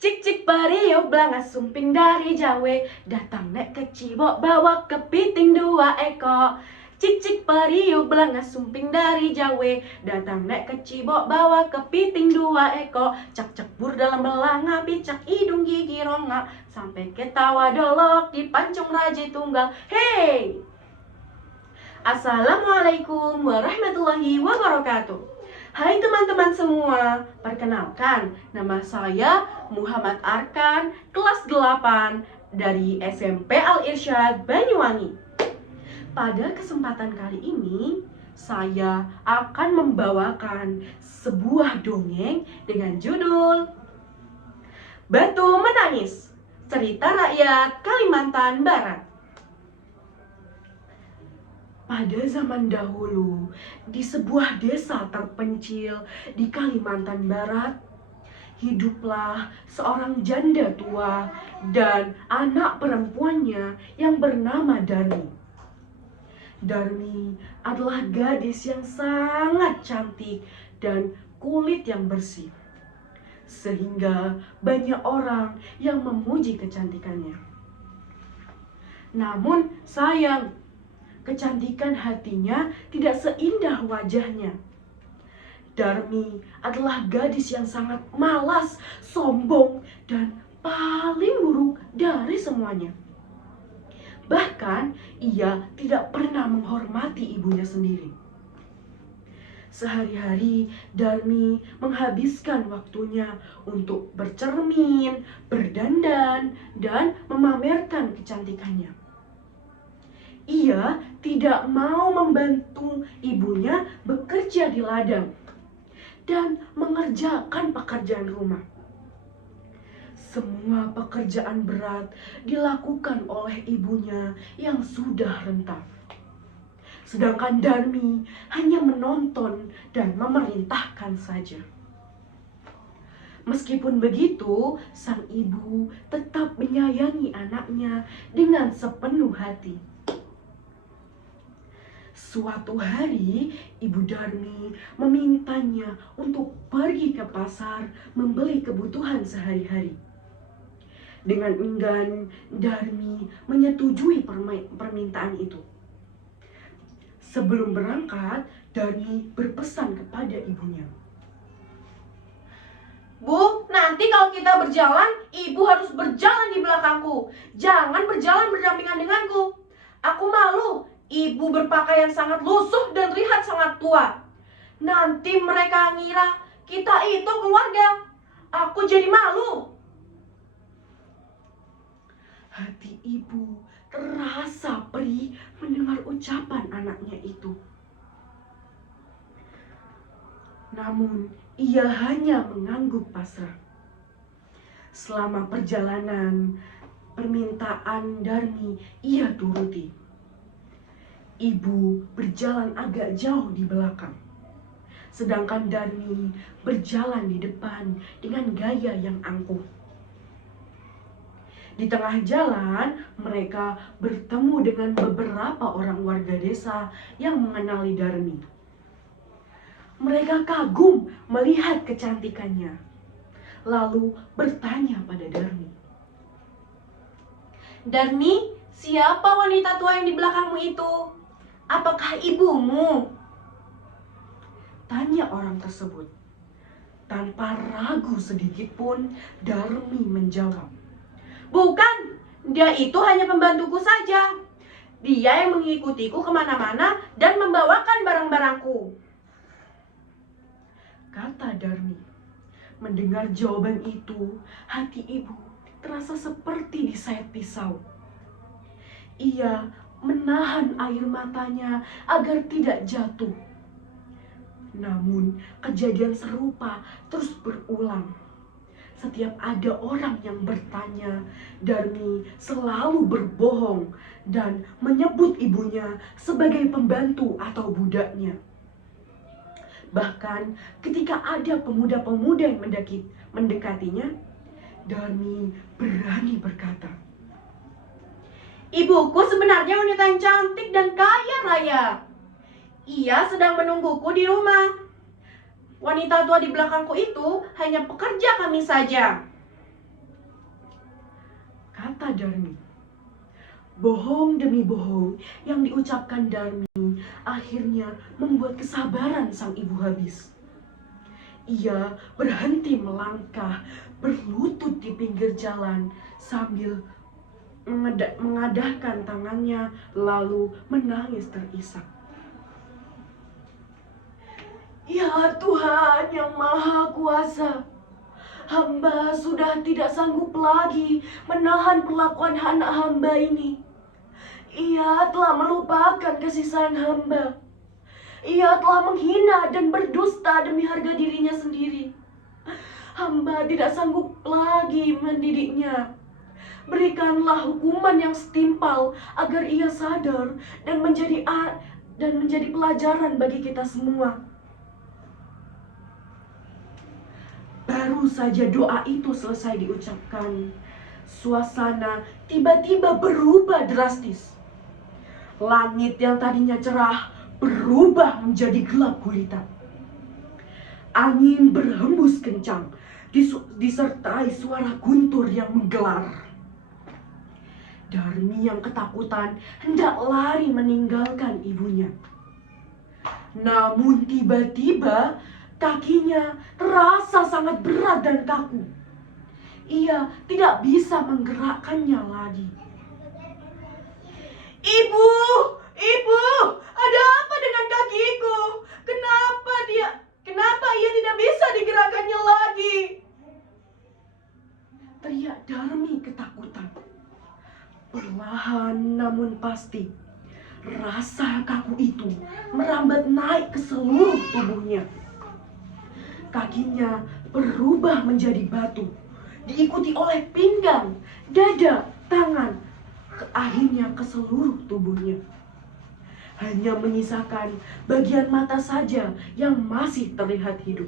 Cik cik periuk belangas sumping dari Jawa, datang nek ke Cibok bawa kepiting 2 ekor. Cik cik periuk belangas sumping dari Jawa, datang nek ke Cibok bawa kepiting 2 ekor. Cak cak bur dalam belanga, picak hidung gigi rongga, sampai ketawa dolok di pancung raja tunggal. Hey! Assalamualaikum warahmatullahi wabarakatuh. Hai teman-teman semua, perkenalkan nama saya Muhammad Arkan, kelas 8 dari SMP Al-Irsyad Banyuwangi. Pada kesempatan kali ini, saya akan membawakan sebuah dongeng dengan judul Batu Menangis, cerita rakyat Kalimantan Barat. Pada zaman dahulu, di sebuah desa terpencil di Kalimantan Barat, hiduplah seorang janda tua dan anak perempuannya yang bernama Darmi. Darmi adalah gadis yang sangat cantik dan kulit yang bersih, sehingga banyak orang yang memuji kecantikannya. Namun sayang, kecantikan hatinya tidak seindah wajahnya. Darmi adalah gadis yang sangat malas, sombong, dan paling buruk dari semuanya. Bahkan ia tidak pernah menghormati ibunya sendiri. Sehari-hari Darmi menghabiskan waktunya untuk bercermin, berdandan, dan memamerkan kecantikannya. Ia tidak mau membantu ibunya bekerja di ladang dan mengerjakan pekerjaan rumah. Semua pekerjaan berat dilakukan oleh ibunya yang sudah renta. Sedangkan Darmi hanya menonton dan memerintahkan saja. Meskipun begitu, sang ibu tetap menyayangi anaknya dengan sepenuh hati. Suatu hari, Ibu Darmi memintanya untuk pergi ke pasar membeli kebutuhan sehari-hari. Dengan enggan, Darmi menyetujui permintaan itu. Sebelum berangkat, Darmi berpesan kepada ibunya. Bu, nanti kalau kita berjalan, ibu harus berjalan di belakangku. Jangan berjalan berdampingan denganku. Aku malu. Ibu berpakaian sangat lusuh dan terlihat sangat tua. Nanti mereka ngira kita itu keluarga. Aku jadi malu. Hati ibu terasa perih mendengar ucapan anaknya itu. Namun ia hanya mengangguk pasrah. Selama perjalanan, permintaan Darmi ia turuti. Ibu berjalan agak jauh di belakang, sedangkan Darmi berjalan di depan dengan gaya yang angkuh. Di tengah jalan, mereka bertemu dengan beberapa orang warga desa yang mengenali Darmi. Mereka kagum melihat kecantikannya, lalu bertanya pada Darmi. Darmi, siapa wanita tua yang di belakangmu itu? Apakah ibumu? Tanya orang tersebut. Tanpa ragu sedikit pun, Darmi menjawab. Bukan, dia itu hanya pembantuku saja. Dia yang mengikutiku kemana-mana dan membawakan barang-barangku. Kata Darmi. Mendengar jawaban itu, hati ibu terasa seperti disayat pisau. Ia menahan air matanya agar tidak jatuh. Namun kejadian serupa terus berulang. Setiap ada orang yang bertanya, Darmi selalu berbohong dan menyebut ibunya sebagai pembantu atau budaknya. Bahkan ketika ada pemuda-pemuda yang mendekatinya, Darmi berani berkata, ibuku sebenarnya wanita yang cantik dan kaya raya. Ia sedang menungguku di rumah. Wanita tua di belakangku itu hanya pekerja kami saja. kata Darmi. Bohong demi bohong yang diucapkan Darmi akhirnya membuat kesabaran sang ibu habis. Ia berhenti melangkah, berlutut di pinggir jalan sambil mengadahkan tangannya lalu menangis terisak. Ya Tuhan yang Maha Kuasa, hamba sudah tidak sanggup lagi menahan perlakuan anak hamba ini. Ia telah melupakan kasih sayang hamba. Ia telah menghina dan berdusta demi harga dirinya sendiri. Hamba tidak sanggup lagi mendidiknya. Berikanlah hukuman yang setimpal agar ia sadar dan menjadi pelajaran bagi kita semua. Baru saja doa itu selesai diucapkan, suasana tiba-tiba berubah drastis. Langit yang tadinya cerah berubah menjadi gelap gulita. Angin berhembus kencang, disertai suara guntur yang menggelar. Darmi yang ketakutan hendak lari meninggalkan ibunya. Namun tiba-tiba kakinya terasa sangat berat dan kaku. Ia tidak bisa menggerakkannya lagi. Ibu, ibu, ada apa dengan kakiku? Kenapa ia tidak bisa digerakkannya lagi? Teriak Darmi ketakutan. Perlahan namun pasti, rasa kaku itu merambat naik ke seluruh tubuhnya. Kakinya berubah menjadi batu, diikuti oleh pinggang, dada, tangan, akhirnya ke seluruh tubuhnya. Hanya menyisakan bagian mata saja yang masih terlihat hidup.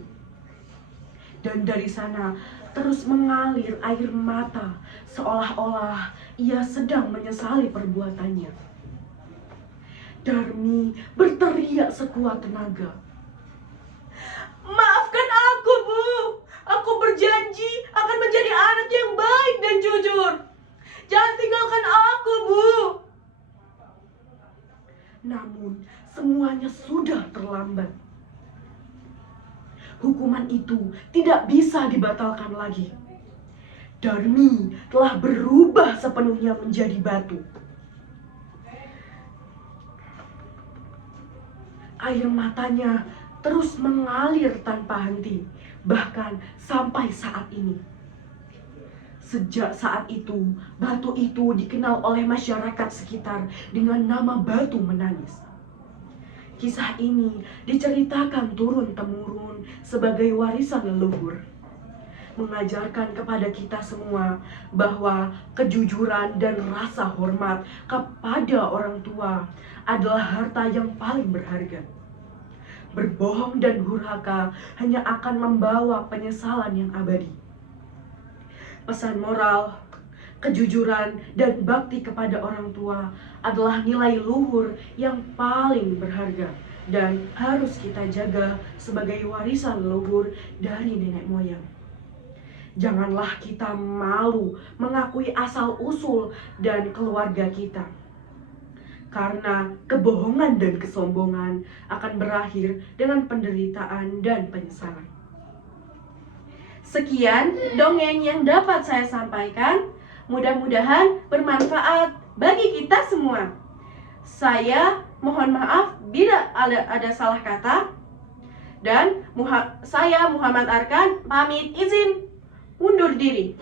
Dan dari sana terus mengalir air mata, seolah-olah ia sedang menyesali perbuatannya. Darmi berteriak sekuat tenaga. Maafkan aku, Bu. Aku berjanji akan menjadi anak yang baik dan jujur. Jangan tinggalkan aku, Bu. Namun semuanya sudah terlambat. Hukuman itu tidak bisa dibatalkan lagi. Darmi telah berubah sepenuhnya menjadi batu. Air matanya terus mengalir tanpa henti, bahkan sampai saat ini. Sejak saat itu, batu itu dikenal oleh masyarakat sekitar dengan nama Batu Menangis. Kisah ini diceritakan turun-temurun sebagai warisan leluhur, mengajarkan kepada kita semua bahwa kejujuran dan rasa hormat kepada orang tua adalah harta yang paling berharga. Berbohong dan durhaka hanya akan membawa penyesalan yang abadi. Pesan moral, kejujuran, dan bakti kepada orang tua adalah nilai luhur yang paling berharga dan harus kita jaga sebagai warisan leluhur dari nenek moyang. Janganlah kita malu mengakui asal-usul dan keluarga kita, karena kebohongan dan kesombongan akan berakhir dengan penderitaan dan penyesalan. Sekian dongeng yang dapat saya sampaikan. Mudah-mudahan bermanfaat bagi kita semua. Saya mohon maaf bila ada salah kata. Dan saya Muhammad Arkan pamit izin undur diri.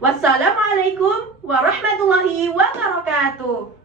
Wassalamualaikum warahmatullahi wabarakatuh.